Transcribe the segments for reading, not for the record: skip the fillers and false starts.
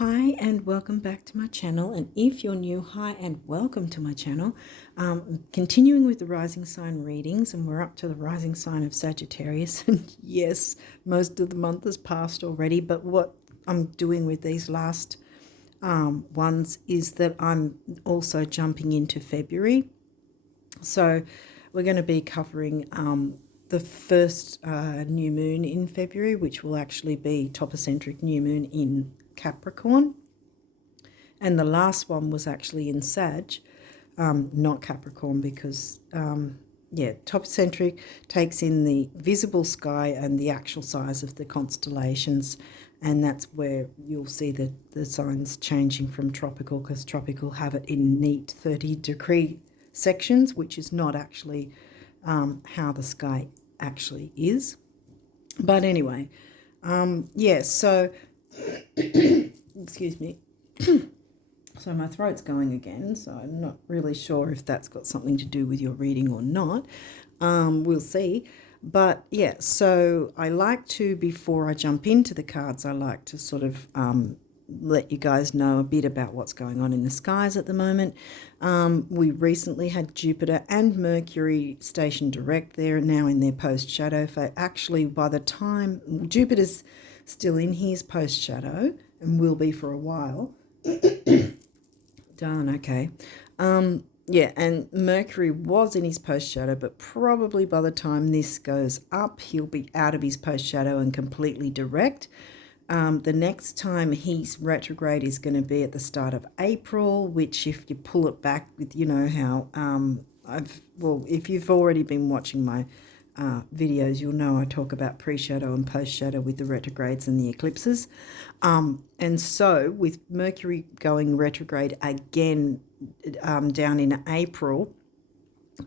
Hi and welcome back to my channel, and if you're new, hi and welcome to my channel. Continuing with the rising sign readings, and we're up to the rising sign of Sagittarius. And yes, most of the month has passed already, but what I'm doing with these last ones is that I'm also jumping into February. So we're going to be covering the first new moon in February, which will actually be topocentric new moon in Capricorn. And the last one was actually in Sag, not Capricorn, because, topocentric takes in the visible sky and the actual size of the constellations. And that's where you'll see the signs changing from tropical, because tropical have it in neat 30-degree sections, which is not actually how the sky actually is. But anyway, so excuse me. So my throat's going again, so I'm not really sure if that's got something to do with your reading or not. We'll see. But yeah, so I like to, before I jump into the cards, I like to sort of let you guys know a bit about what's going on in the skies at the moment. We recently had Jupiter and Mercury stationed direct there, now in their post-shadow phase. Actually, by the time Jupiter's still in his post-shadow and will be for a while. Darn, okay. And Mercury was in his post-shadow, but probably by the time this goes up, he'll be out of his post-shadow and completely direct. The next time he's retrograde is going to be at the start of April, which if you pull it back with, you know, how if you've already been watching my videos, you'll know I talk about pre-shadow and post-shadow with the retrogrades and the eclipses. And so with Mercury going retrograde again down in April,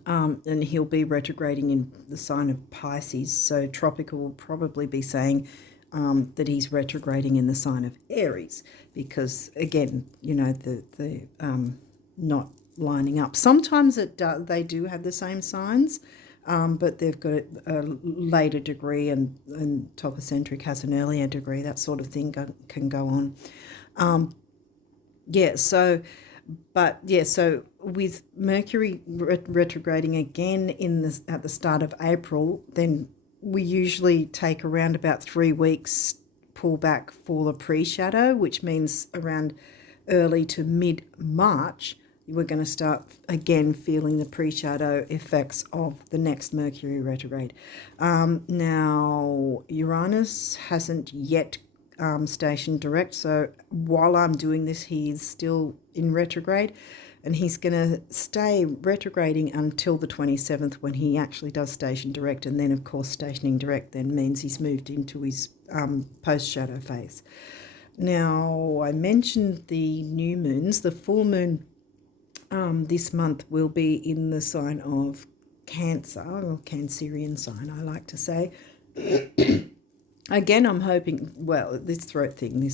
and he'll be retrograding in the sign of Pisces, so tropical will probably be saying that he's retrograding in the sign of Aries, because again, you know, the not lining up. Sometimes they do have the same signs, but they've got a later degree, and topocentric has an earlier degree. That sort of thing can go on. So with Mercury retrograding again at the start of April, then we usually take around about 3 weeks pull back for the pre-shadow, which means around early to mid-March, we're going to start again feeling the pre-shadow effects of the next Mercury retrograde. Now, Uranus hasn't yet stationed direct, so while I'm doing this, he's still in retrograde, and he's going to stay retrograding until the 27th, when he actually does station direct. And then, of course, stationing direct then means he's moved into his post-shadow phase. Now, I mentioned the new moons. The full moon this month will be in the sign of Cancer, or Cancerian sign, I like to say. Again, I'm hoping, well, this throat thing,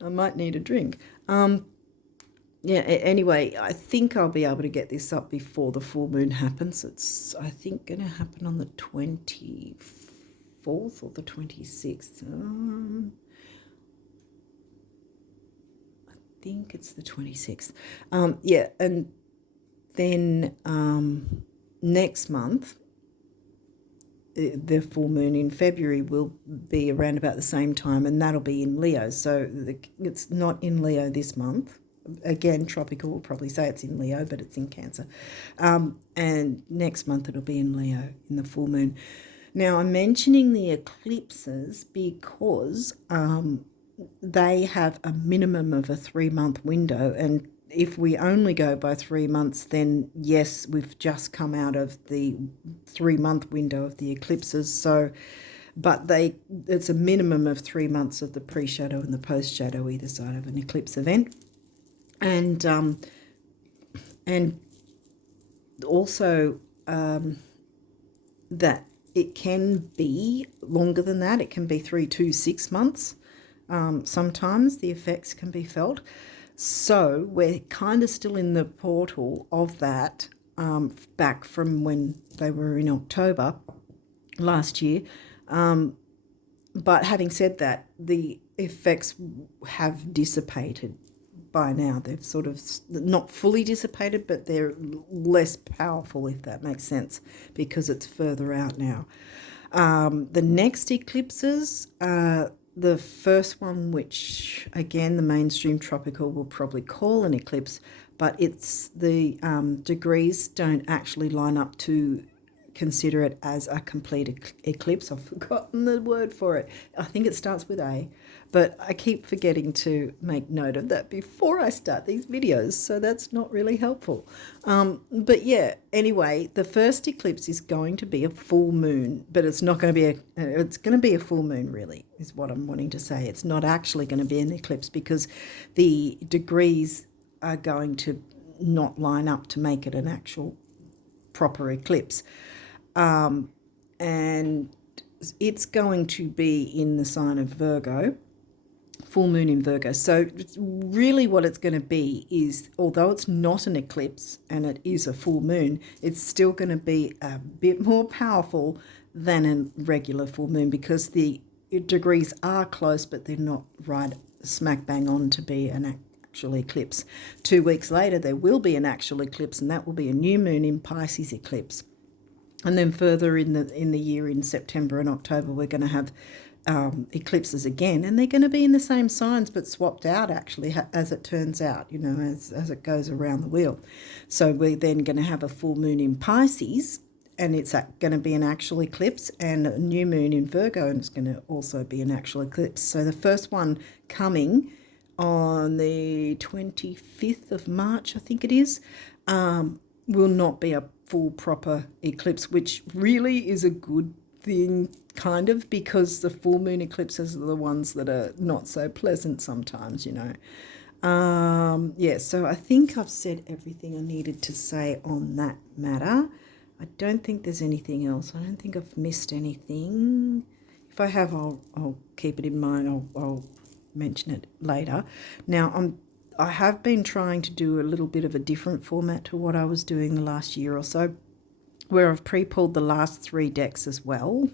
I might need a drink. Anyway, I think I'll be able to get this up before the full moon happens. It's, I think, going to happen on the 24th or the 26th. I think it's the 26th. And then next month, the full moon in February will be around about the same time, and that'll be in Leo. So it's not in Leo this month. Again, tropical will probably say it's in Leo, but it's in Cancer. And next month it'll be in Leo in the full moon. Now, I'm mentioning the eclipses because they have a minimum of a 3-month window, and if we only go by 3 months, then yes, we've just come out of the 3-month window of the eclipses. So, but it's a minimum of 3 months of the pre-shadow and the post-shadow either side of an eclipse event, and also that it can be longer than that. It can be 3 to 6 months. Sometimes the effects can be felt. So we're kind of still in the portal of that, back from when they were in October last year. But having said that, the effects have dissipated by now. They've sort of not fully dissipated, but they're less powerful, if that makes sense, because it's further out now. The next eclipses, the first one, which again the mainstream tropical will probably call an eclipse, but it's the degrees don't actually line up to consider it as a complete eclipse. I've forgotten the word for it. I think it starts with A, but I keep forgetting to make note of that before I start these videos, so that's not really helpful. But yeah, anyway, the first eclipse is going to be a full moon, but it's not going to be it's going to be a full moon, really, is what I'm wanting to say. It's not actually going to be an eclipse because the degrees are going to not line up to make it an actual proper eclipse. And it's going to be in the sign of Virgo, full moon in Virgo. So really what it's going to be is, although it's not an eclipse and it is a full moon, it's still going to be a bit more powerful than a regular full moon because the degrees are close, but they're not right smack bang on to be an actual eclipse. 2 weeks later, there will be an actual eclipse, and that will be a new moon in Pisces eclipse. And then further in the year, in September and October, we're going to have eclipses again, and they're going to be in the same signs but swapped out, actually, as it turns out, you know, as it goes around the wheel. So we're then going to have a full moon in Pisces, and it's going to be an actual eclipse, and a new moon in Virgo, and it's going to also be an actual eclipse. So the first one coming on the 25th of March, I think it is, will not be a full proper eclipse, which really is a good thing, kind of, because the full moon eclipses are the ones that are not so pleasant sometimes, you know. Yeah, so I think I've said everything I needed to say on that matter. I don't think there's anything else. I don't think I've missed anything. If I have, I'll keep it in mind. I'll mention it later. Now, I have been trying to do a little bit of a different format to what I was doing the last year or so, where I've pre-pulled the last 3 decks as well.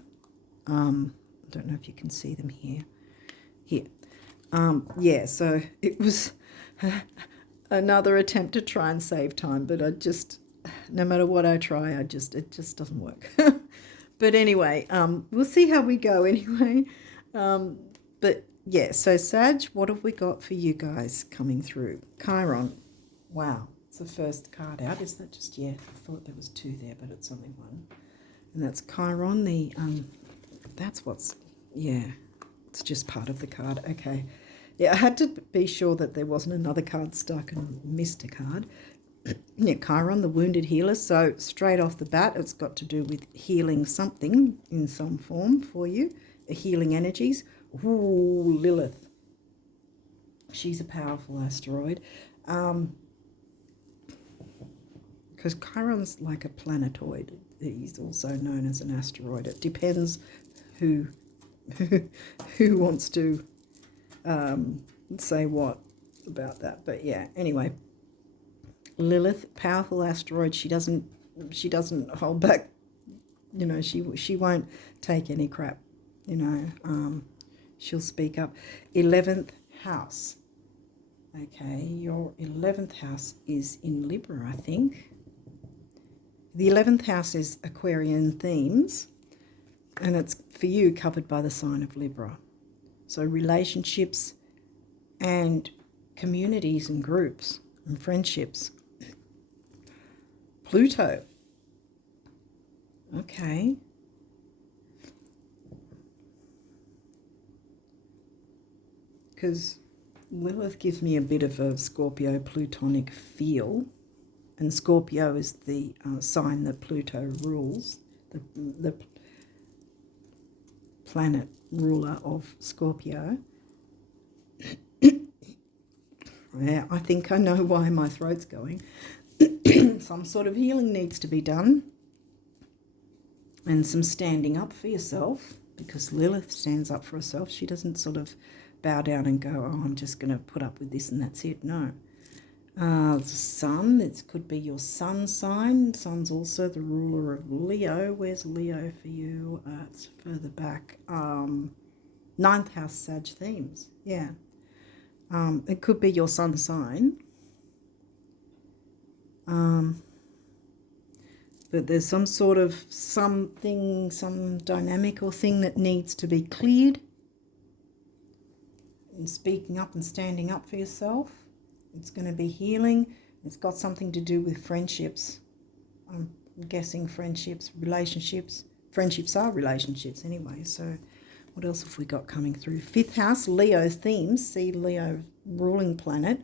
I don't know if you can see them here. Here. Yeah, so it was another attempt to try and save time, but I just, no matter what I try, it just doesn't work. But anyway, we'll see how we go anyway. But yeah, so Sag, what have we got for you guys coming through? Chiron. Wow, it's the first card out. Is that just, yeah, I thought there was 2 there, but it's only 1. And that's Chiron, that's what's, yeah, it's just part of the card. Okay. Yeah, I had to be sure that there wasn't another card stuck and missed a card. Yeah, Chiron, the wounded healer. So straight off the bat, it's got to do with healing something in some form for you, healing energies. Ooh, Lilith. She's a powerful asteroid. Because Chiron's like a planetoid. He's also known as an asteroid. It depends who wants to say what about that. But yeah, anyway, Lilith, powerful asteroid. She doesn't hold back. You know, she won't take any crap. You know, she'll speak up. 11th house. Okay, your 11th house is in Libra, I think. The 11th house is Aquarian themes, and it's for you covered by the sign of Libra. So relationships and communities and groups and friendships. Pluto. Okay. Because Lilith gives me a bit of a Scorpio Plutonic feel. And Scorpio is the sign that Pluto rules, the planet ruler of Scorpio. Yeah, I think I know why my throat's going. Some sort of healing needs to be done. And some standing up for yourself, because Lilith stands up for herself. She doesn't sort of bow down and go, oh, I'm just going to put up with this and that's it. No. The sun, it could be your sun sign. Sun's also the ruler of Leo. Where's Leo for you? It's further back. Ninth house Sag themes, yeah. It could be your sun sign. But there's some sort of something, some dynamic or thing that needs to be cleared. And speaking up and standing up for yourself. It's going to be healing. It's got something to do with friendships. I'm guessing friendships, relationships. Friendships are relationships anyway. So what else have we got coming through? Fifth house, Leo themes. See, Leo ruling planet.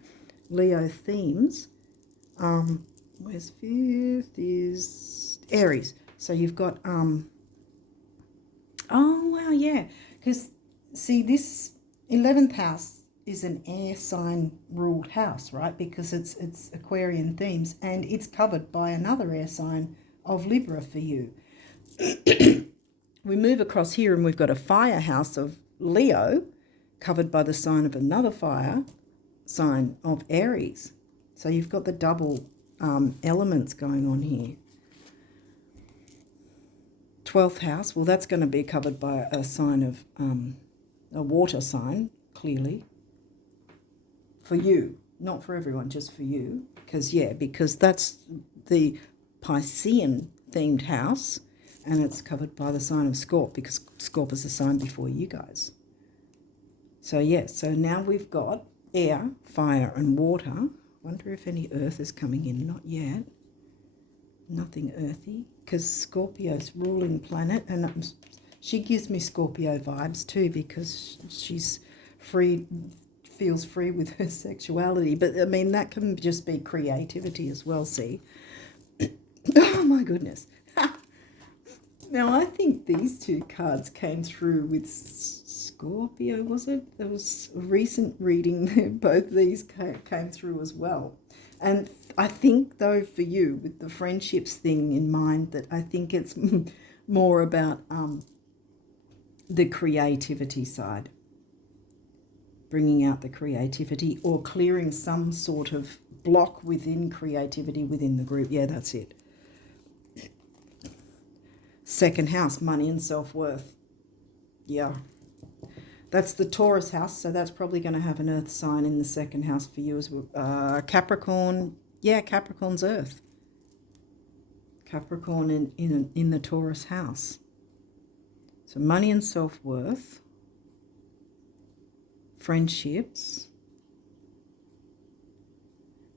Leo themes. Where's fifth is Aries. So you've got, oh, wow, yeah. Because, see, this 11th house is an air sign ruled house, right? Because it's Aquarian themes, and it's covered by another air sign of Libra for you. We move across here and we've got a fire house of Leo covered by the sign of another fire sign of Aries. So you've got the double elements going on here. 12th house, well, that's going to be covered by a sign of a water sign, clearly. For you, not for everyone, just for you. Because that's the Piscean themed house, and it's covered by the sign of Scorp, because Scorp is the sign before you guys. So, so now we've got air, fire, and water. Wonder if any earth is coming in. Not yet. Nothing earthy, because Scorpio's ruling planet, and she gives me Scorpio vibes too, because she's free, feels free with her sexuality. But I mean, that can just be creativity as well. See, oh my goodness. Now I think these two cards came through with Scorpio, was it? There was a recent reading, both these came through as well. And I think, though, for you, with the friendships thing in mind, that I think it's more about the creativity side, bringing out the creativity or clearing some sort of block within creativity within the group. Yeah, that's it. Second house, money and self-worth. Yeah. That's the Taurus house, so that's probably going to have an earth sign in the second house for you as well. Capricorn, yeah, Capricorn's earth. Capricorn in the Taurus house. So money and self-worth, friendships,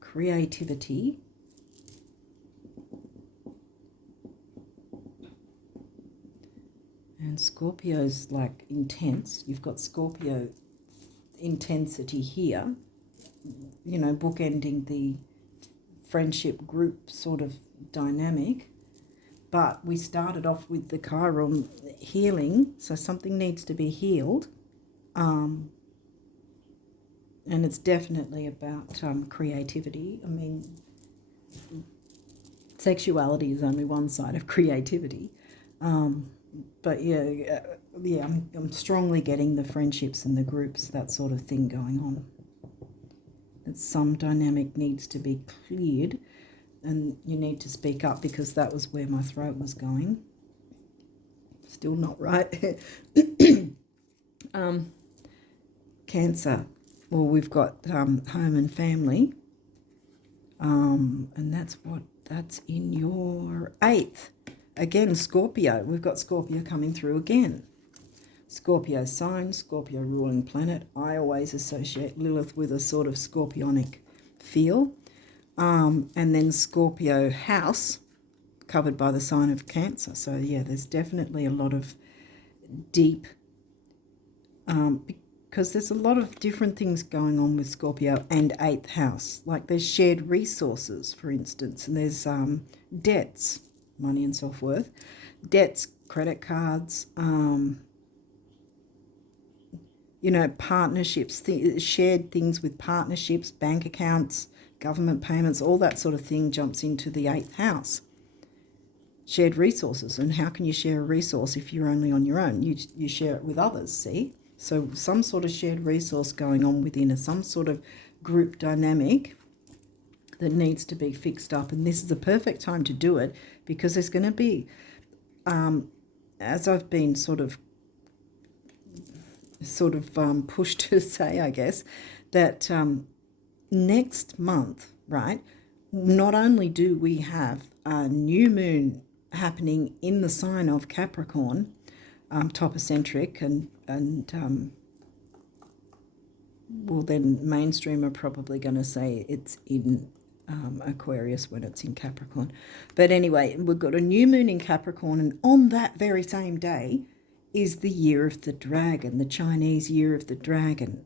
creativity, and Scorpio's like intense. You've got Scorpio intensity here, you know, bookending the friendship group sort of dynamic. But we started off with the Chiron healing, so something needs to be healed. And it's definitely about creativity. I mean, sexuality is only one side of creativity. But I'm strongly getting the friendships and the groups, that sort of thing going on. That some dynamic needs to be cleared, and you need to speak up, because that was where my throat was going. Still not right. Cancer. Well, we've got home and family, and that's in your 8th. Again, Scorpio. We've got Scorpio coming through again. Scorpio sign, Scorpio ruling planet. I always associate Lilith with a sort of scorpionic feel. And then Scorpio house, covered by the sign of Cancer. So, yeah, there's definitely a lot of deep, because there's a lot of different things going on with Scorpio and 8th house. Like there's shared resources, for instance, and there's debts, money and self-worth, debts, credit cards, you know, partnerships, shared things with partnerships, bank accounts, government payments, all that sort of thing jumps into the 8th house. Shared resources. And how can you share a resource if you're only on your own? You share it with others, see? So some sort of shared resource going on within some sort of group dynamic that needs to be fixed up. And this is the perfect time to do it, because there's going to be, as I've been sort of sort of push to say, I guess, that next month, right, not only do we have a new moon happening in the sign of Capricorn, topocentric, and well, then mainstream are probably going to say it's in Aquarius when it's in Capricorn. But anyway, we've got a new moon in Capricorn, and on that very same day is the year of the dragon, the Chinese year of the dragon.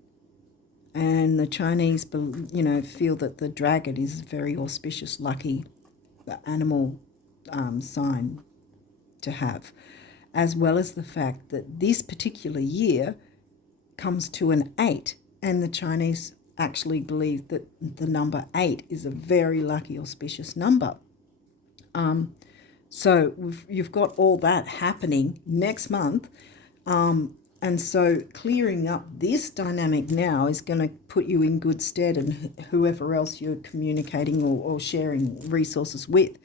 And the Chinese, feel that the dragon is a very auspicious, lucky animal sign to have, as well as the fact that this particular year comes to an 8, and the Chinese actually believe that the number 8 is a very lucky, auspicious number. So you've got all that happening next month. And so clearing up this dynamic now is going to put you in good stead, and whoever else you're communicating or sharing resources with,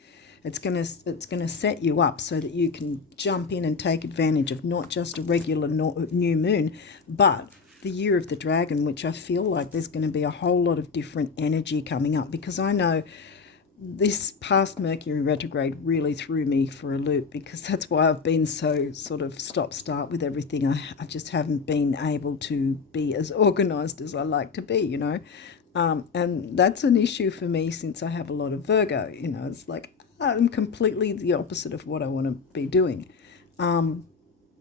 it's going to set you up so that you can jump in and take advantage of not just a regular new moon, but the year of the dragon, which I feel like there's going to be a whole lot of different energy coming up, because I know this past Mercury retrograde really threw me for a loop, because that's why I've been so sort of stop-start with everything. I just haven't been able to be as organised as I like to be, and that's an issue for me since I have a lot of Virgo. It's like I'm completely the opposite of what I want to be doing,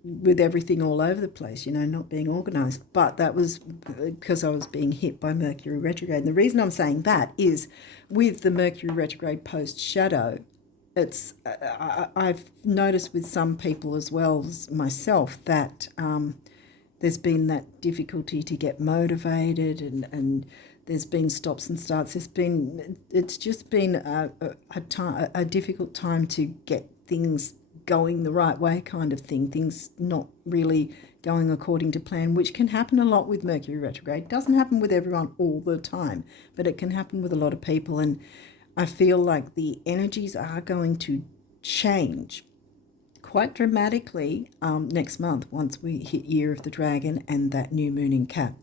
with everything all over the place, not being organised. But that was because I was being hit by Mercury retrograde. And the reason I'm saying that is with the Mercury retrograde post-shadow, I've noticed with some people as well as myself that there's been that difficulty to get motivated, and there's been stops and starts. It's just been a difficult time to get things going the right way, kind of thing. Things not really going according to plan, which can happen a lot with Mercury retrograde. It doesn't happen with everyone all the time, but it can happen with a lot of people. And I feel like the energies are going to change quite dramatically next month once we hit Year of the Dragon and that new moon in Cap.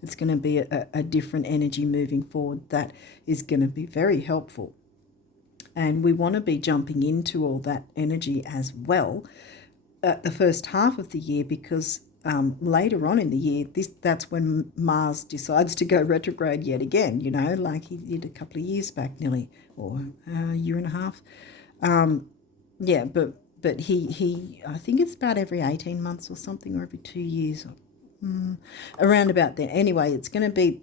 It's going to be a different energy moving forward that is going to be very helpful. And we want to be jumping into all that energy as well at the first half of the year, because later on in the year, that's when Mars decides to go retrograde yet again, like he did a couple of years back nearly, or a year and a half. But he I think it's about every 18 months or something, or every 2 years, or around about there. Anyway, it's going to be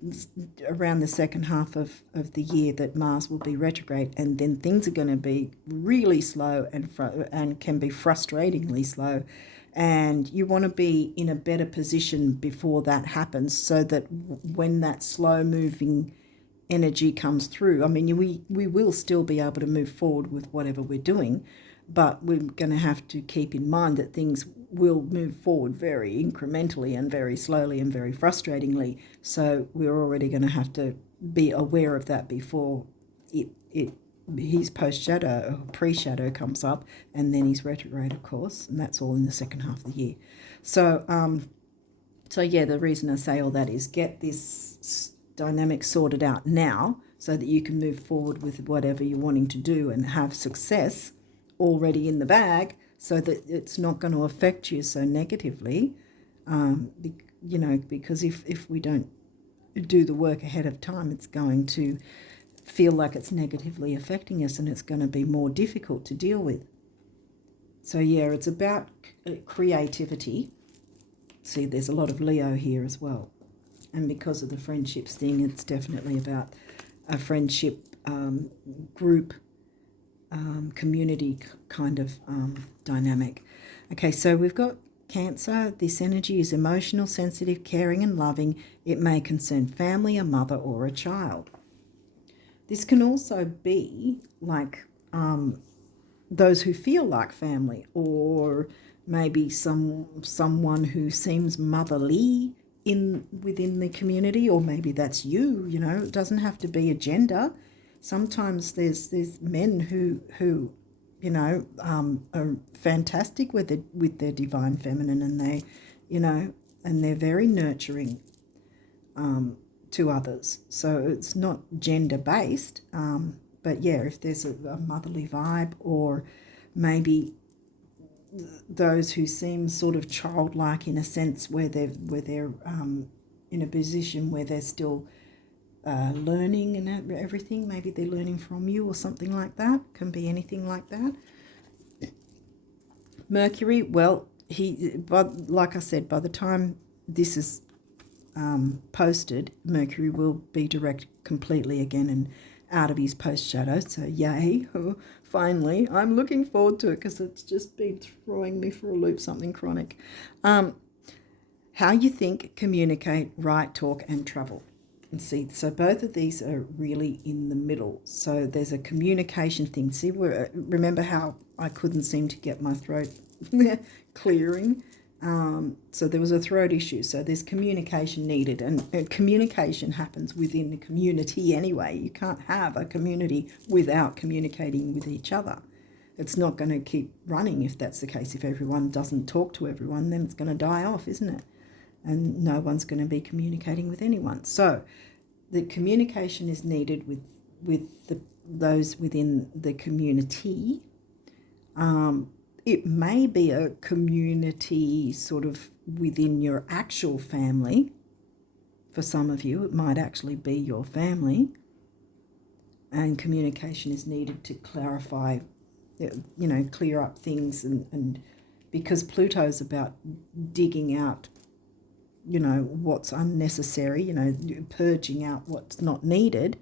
around the second half of the year that Mars will be retrograde, and then things are going to be really slow and can be frustratingly slow, and you want to be in a better position before that happens, so that when that slow moving energy comes through, I mean, we will still be able to move forward with whatever we're doing, but we're going to have to keep in mind that things will move forward very incrementally and very slowly and very frustratingly. So we're already going to have to be aware of that before his post-shadow or pre-shadow comes up, and then his retrograde, of course, and that's all in the second half of the year. So yeah, the reason I say all that is get this dynamic sorted out now so that you can move forward with whatever you're wanting to do and have success already in the bag, so that it's not going to affect you so negatively, because if we don't do the work ahead of time, it's going to feel like it's negatively affecting us, and it's going to be more difficult to deal with. So yeah, it's about creativity. See, there's a lot of Leo here as well, and because of the friendships thing, it's definitely about a friendship group, community kind of dynamic. Okay, so we've got Cancer. This energy is emotional, sensitive, caring and loving. It may concern family, a mother or a child. This can also be like those who feel like family, or maybe someone who seems motherly within the community, or maybe that's you. It doesn't have to be a gender. Sometimes there's men who are fantastic with their divine feminine, and they and they're very nurturing to others. So it's not gender-based, but yeah, if there's a motherly vibe, or maybe those who seem sort of childlike in a sense, where they're in a position where they're still learning and everything. Maybe they're learning from you or something like that. Can be anything like that. Mercury, well, but like I said, by the time this is posted, Mercury will be direct completely again and out of his post shadow. So yay, finally. I'm looking forward to it because it's just been throwing me for a loop, something chronic. How you think, communicate, write, talk, and travel. And see, so both of these are really in the middle. So there's a communication thing. See, remember how I couldn't seem to get my throat clearing? So there was a throat issue. So there's communication needed, and communication happens within the community anyway. You can't have a community without communicating with each other. It's not going to keep running if that's the case. If everyone doesn't talk to everyone, then it's going to die off, isn't it? And no one's going to be communicating with anyone. So the communication is needed with those within the community. It may be a community sort of within your actual family. For some of you, it might actually be your family. And communication is needed to clarify, clear up things. And because Pluto's about digging out, what's unnecessary, purging out what's not needed.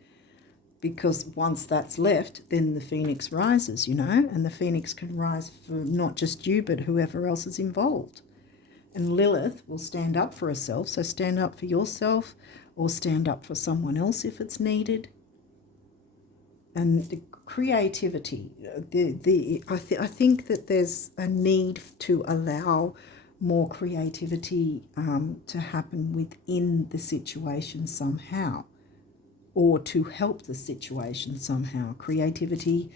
Because once that's left, then the phoenix rises, and the phoenix can rise for not just you, but whoever else is involved. And Lilith will stand up for herself. So stand up for yourself, or stand up for someone else if it's needed. And the creativity, I think that there's a need to allow more creativity to happen within the situation somehow, or to help the situation somehow. Creativity,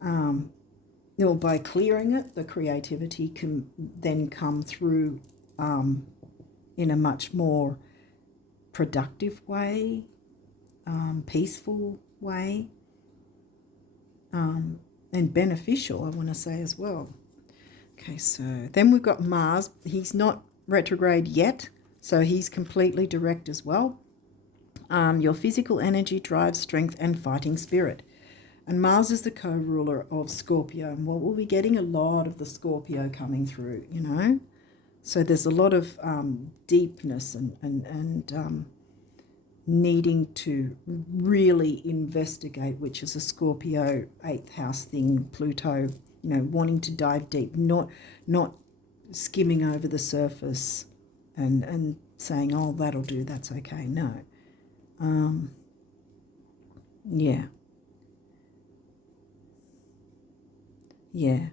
by clearing it, the creativity can then come through in a much more productive way, peaceful way, and beneficial, I want to say as well. Okay, so then we've got Mars. He's not retrograde yet, so he's completely direct as well. Your physical energy drives strength and fighting spirit. And Mars is the co-ruler of Scorpio. And we'll be getting a lot of the Scorpio coming through, So there's a lot of deepness and needing to really investigate, which is a Scorpio 8th house thing, Pluto, wanting to dive deep, not skimming over the surface and saying, oh, that'll do, that's okay. No. Yeah.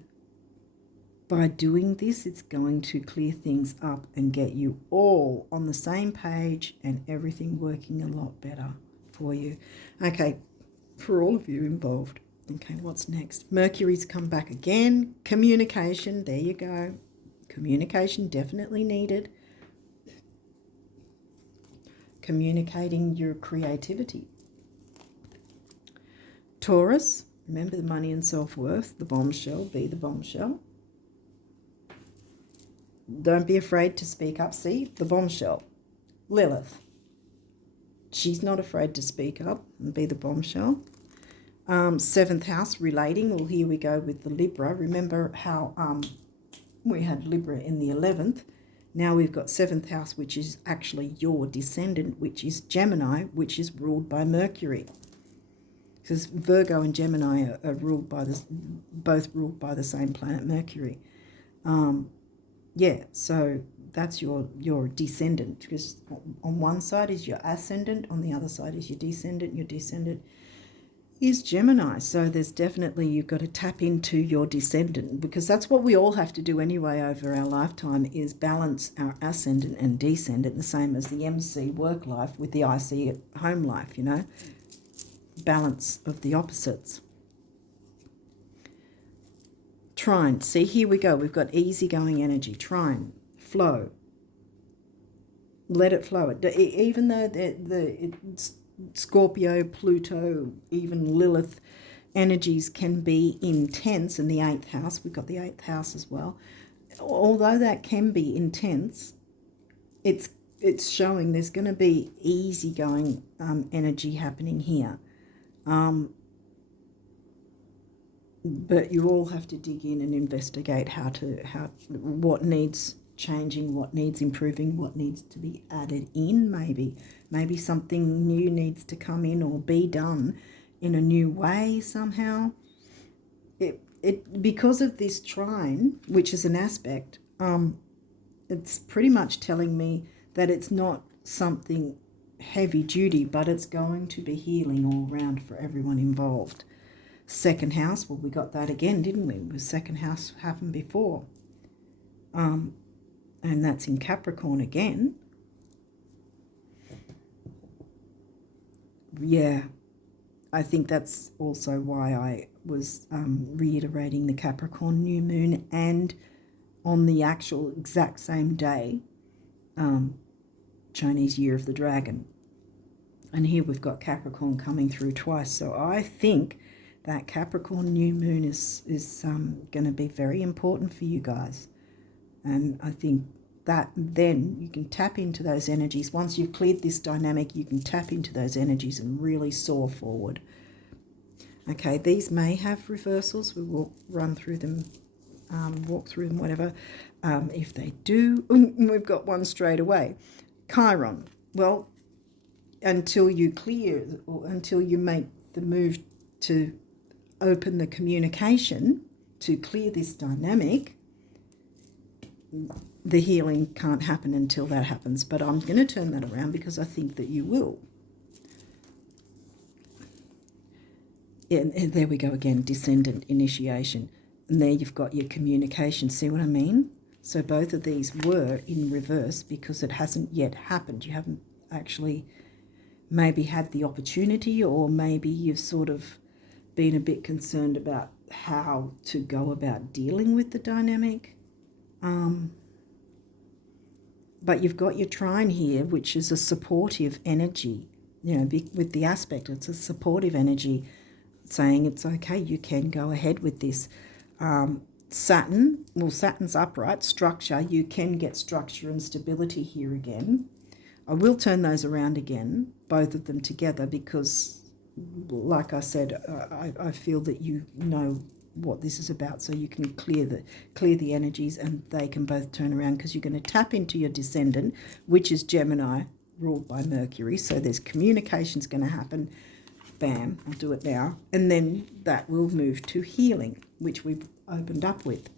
By doing this, it's going to clear things up and get you all on the same page and everything working a lot better for you. Okay, for all of you involved. Okay, what's next? Mercury's come back again. Communication, there you go. Communication definitely needed. Communicating your creativity. Taurus, remember the money and self-worth, the bombshell, be the bombshell. Don't be afraid to speak up. See, the bombshell. Lilith, she's not afraid to speak up and be the bombshell. 7th house, relating. Well, here we go with the Libra. Remember how we had Libra in the 11th. Now we've got 7th house, which is actually your descendant, which is Gemini, which is ruled by Mercury. Because Virgo and Gemini are ruled by both ruled by the same planet, Mercury. So that's your descendant. Because on one side is your ascendant, on the other side is your descendant. Your descendant is Gemini. So there's definitely, you've got to tap into your descendant, because that's what we all have to do anyway over our lifetime, is balance our ascendant and descendant, the same as the MC work life with the IC home life, balance of the opposites. Trine, see, here we go. We've got easygoing energy. Trine, flow. Let it flow. Even though Scorpio, Pluto, even Lilith energies can be intense in the 8th house. We've got the 8th house as well. Although that can be intense, it's showing there's going to be easygoing energy happening here. But you all have to dig in and investigate what needs changing, what needs improving, what needs to be added in. Maybe something new needs to come in or be done in a new way somehow. Because of this trine, which is an aspect, it's pretty much telling me that it's not something heavy duty, but it's going to be healing all round for everyone involved. 2nd house, well, we got that again, didn't we? The 2nd house happened before. And that's in Capricorn again. Yeah, I think that's also why I was reiterating the Capricorn new moon, and on the actual exact same day, Chinese Year of the Dragon. And here we've got Capricorn coming through twice. So I think that Capricorn new moon is going to be very important for you guys. And I think that then you can tap into those energies. Once you've cleared this dynamic, you can tap into those energies and really soar forward. Okay, these may have reversals. We will run through them, walk through them, whatever. If they do, we've got one straight away. Chiron. Well, until you clear, or until you make the move to open the communication to clear this dynamic, the healing can't happen until that happens. But I'm going to turn that around because I think that you will. And there we go again, descendant initiation. And there you've got your communication. See what I mean? So both of these were in reverse because it hasn't yet happened. You haven't actually maybe had the opportunity, or maybe you've sort of been a bit concerned about how to go about dealing with the dynamic. But you've got your trine here, which is a supportive energy. You know, with the aspect, it's a supportive energy saying it's okay, you can go ahead with this. Saturn, well, Saturn's upright, structure, you can get structure and stability here again. I will turn those around again, both of them together, because, like I said, I feel that you know what this is about, so you can clear the energies, and they can both turn around, because you're going to tap into your descendant, which is Gemini, ruled by Mercury. So there's communication's going to happen. Bam, I'll do it now. And then that will move to healing, which we've opened up with.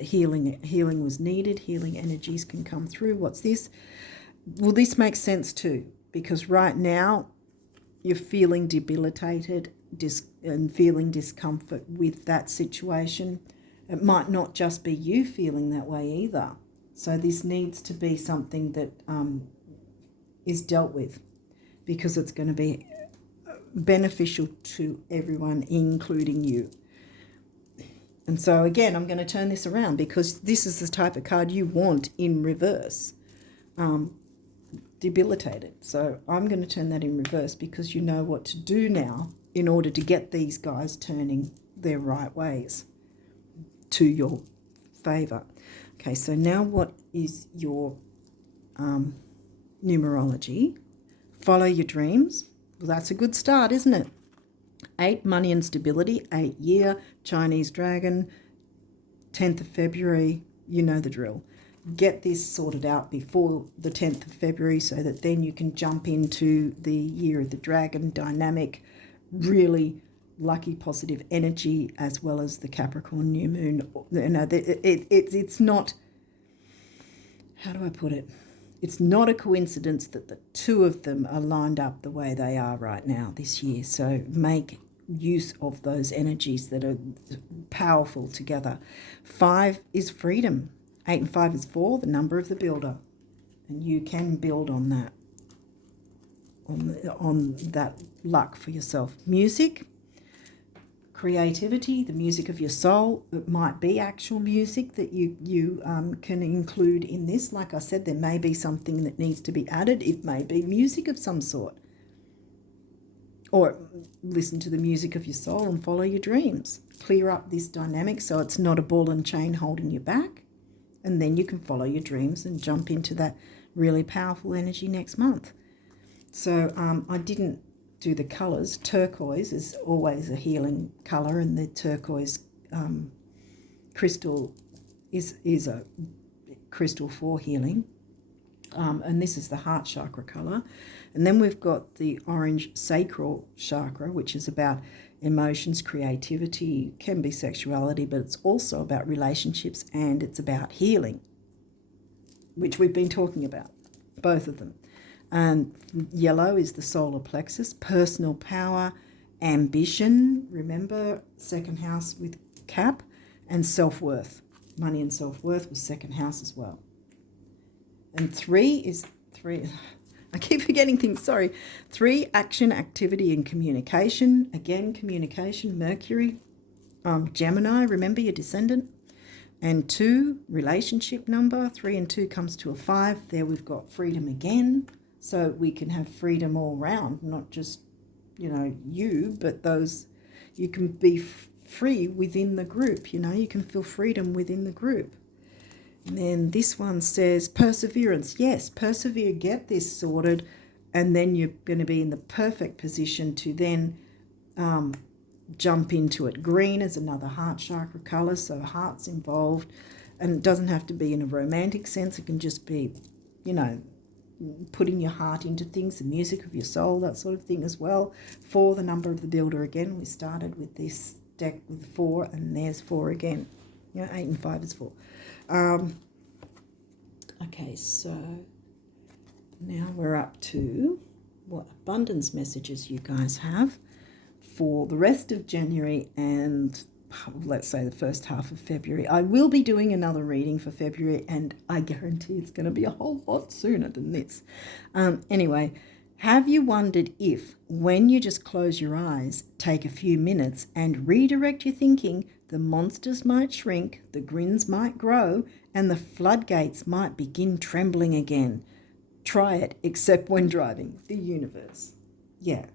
Healing was needed. Healing energies can come through. What's this? Well, this makes sense too, because right now you're feeling debilitated and feeling discomfort with that situation. It might not just be you feeling that way either. So this needs to be something that is dealt with, because it's going to be beneficial to everyone, including you. And so again, I'm going to turn this around, because this is the type of card you want in reverse. Debilitated. So I'm going to turn that in reverse, because you know what to do now in order to get these guys turning their right ways to your favor. Okay, so now what is your numerology? Follow your dreams. Well, that's a good start, isn't it? 8, money and stability. 8 year, Chinese dragon, 10th of February, you know the drill. Get this sorted out before the 10th of February, so that then you can jump into the Year of the Dragon dynamic, really lucky positive energy, as well as the Capricorn new moon. You know, it's not, how do I put it? It's not a coincidence that the two of them are lined up the way they are right now this year. So make use of those energies that are powerful together. 5 is freedom. 8 and 5 is 4, the number of the builder. And you can build on that, on that luck for yourself. Music, creativity, the music of your soul. It might be actual music that you can include in this. Like I said, there may be something that needs to be added. It may be music of some sort. Or listen to the music of your soul and follow your dreams. Clear up this dynamic so it's not a ball and chain holding you back. And then you can follow your dreams and jump into that really powerful energy next month. So I didn't do the colours. Turquoise is always a healing colour, and the turquoise crystal is a crystal for healing. And this is the heart chakra colour. And then we've got the orange sacral chakra, which is about emotions, creativity, can be sexuality, but it's also about relationships and it's about healing, which we've been talking about, both of them. And yellow is the solar plexus, personal power, ambition, remember, second house with Cap, and self-worth. Money and self-worth was second house as well. And three, I keep forgetting things, sorry. 3, action, activity, and communication. Again, communication, Mercury. Gemini, remember your descendant. And 2, relationship number. 3 and 2 comes to a 5. There we've got freedom again. So we can have freedom all round, not just, you, but those, you can be free within the group, you can feel freedom within the group. And then this one says perseverance. Yes, persevere, get this sorted, and then you're going to be in the perfect position to then jump into it. Green is another heart chakra colour, so heart's involved, and it doesn't have to be in a romantic sense. It can just be, putting your heart into things, the music of your soul, that sort of thing as well. 4, the number of the builder again. We started with this deck with 4, and there's 4 again. 8 and 5 is 4. Okay, so now we're up to what abundance messages you guys have for the rest of January and let's say the first half of February. I will be doing another reading for February, and I guarantee it's going to be a whole lot sooner than this. Anyway, have you wondered if, when you just close your eyes, take a few minutes and redirect your thinking, the monsters might shrink, the grins might grow, and the floodgates might begin trembling again? Try it, except when driving. The universe. Yeah.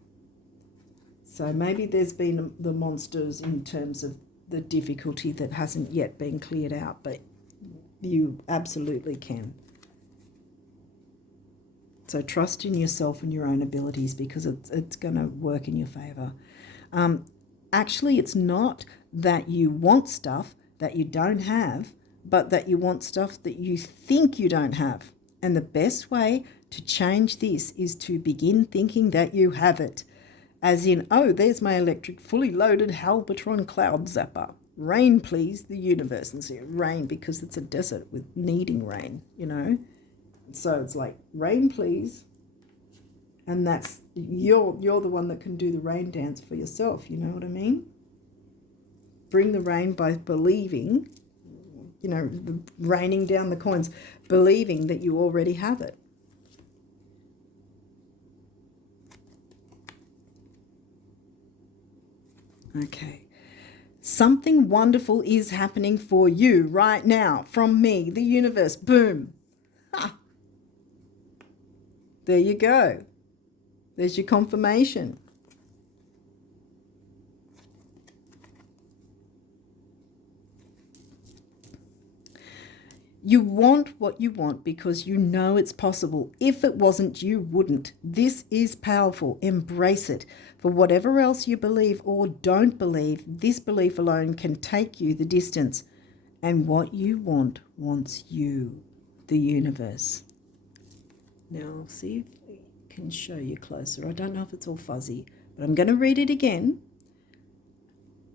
So maybe there's been the monsters in terms of the difficulty that hasn't yet been cleared out, but you absolutely can. So trust in yourself and your own abilities, because it's going to work in your favour. Actually, it's not that you want stuff that you don't have, but that you want stuff that you think you don't have. And the best way to change this is to begin thinking that you have it. As in, oh, there's my electric, fully loaded Halbatron cloud zapper. Rain, please, the universe. And see, rain, because it's a desert with needing rain, So it's like, rain, please. And that's, you're the one that can do the rain dance for yourself, you know what I mean? Bring the rain by believing, raining down the coins, believing that you already have it. Okay. Something wonderful is happening for you right now from me, the universe. Boom. Ha. There you go. There's your confirmation. You want what you want because you know it's possible. If it wasn't, you wouldn't. This is powerful. Embrace it. For whatever else you believe or don't believe, this belief alone can take you the distance. And what you want wants you, the universe. Now I'll see if I can show you closer. I don't know if it's all fuzzy, but I'm going to read it again.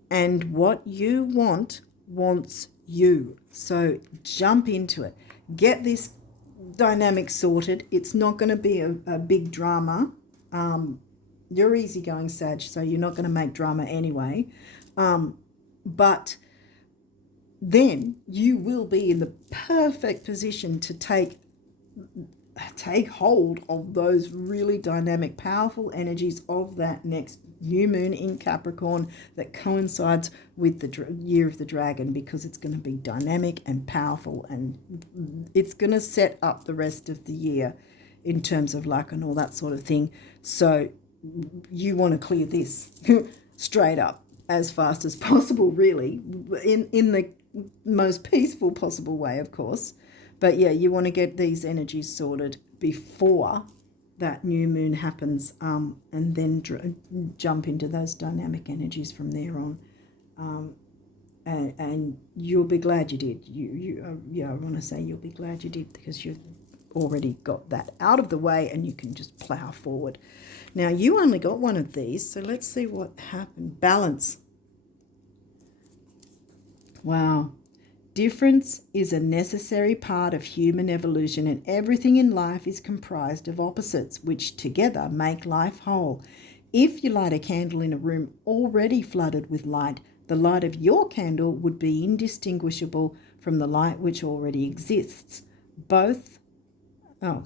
And what you want wants you. So jump into it. Get this dynamic sorted. It's not going to be a big drama. You're easygoing, Sag, so you're not going to make drama anyway. But then you will be in the perfect position to take take hold of those really dynamic, powerful energies of that next new moon in Capricorn that coincides with the year of the dragon, because it's going to be dynamic and powerful, and it's going to set up the rest of the year in terms of luck and all that sort of thing. So you want to clear this straight up as fast as possible, really, in the most peaceful possible way, of course. But yeah, you want to get these energies sorted before that new moon happens, and then jump into those dynamic energies from there on. And you'll be glad you did. I want to say you'll be glad you did, because you've already got that out of the way and you can just plow forward. Now, you only got one of these, so let's see what happened. Balance. Wow. Difference is a necessary part of human evolution, and everything in life is comprised of opposites, which together make life whole. If you light a candle in a room already flooded with light, the light of your candle would be indistinguishable from the light which already exists. Both. Wow,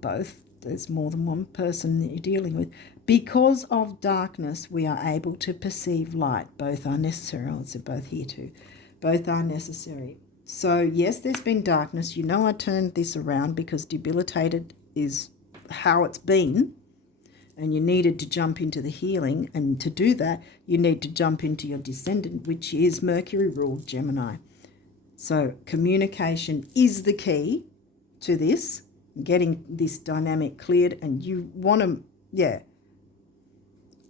both. There's more than one person that you're dealing with. Because of darkness, we are able to perceive light. Both are necessary. I'll say both here too. Both are necessary. So yes, there's been darkness. You know, I turned this around because debilitated is how it's been, and you needed to jump into the healing. And to do that, you need to jump into your descendant, which is Mercury ruled Gemini. So communication is the key to this, getting this dynamic cleared. And you want to, yeah,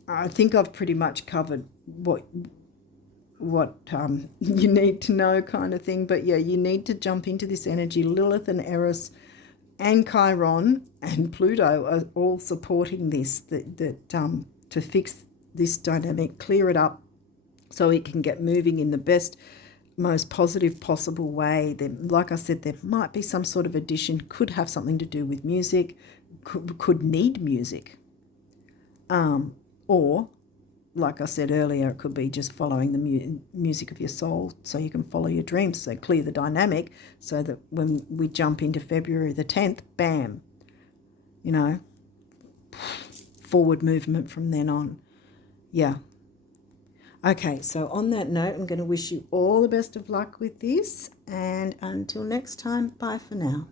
I think I've pretty much covered what you need to know, kind of thing. But yeah, you need to jump into this energy. Lilith and Eris and Chiron and Pluto are all supporting this, to fix this dynamic, clear it up so it can get moving in the best, most positive possible way. Then, like I said, there might be some sort of addition, could have something to do with music, could need music, or like I said earlier, it could be just following the music of your soul so you can follow your dreams. So clear the dynamic so that when we jump into February the 10th, bam, you know, forward movement from then on. Yeah. Okay, so on that note, I'm going to wish you all the best of luck with this. And until next time, bye for now.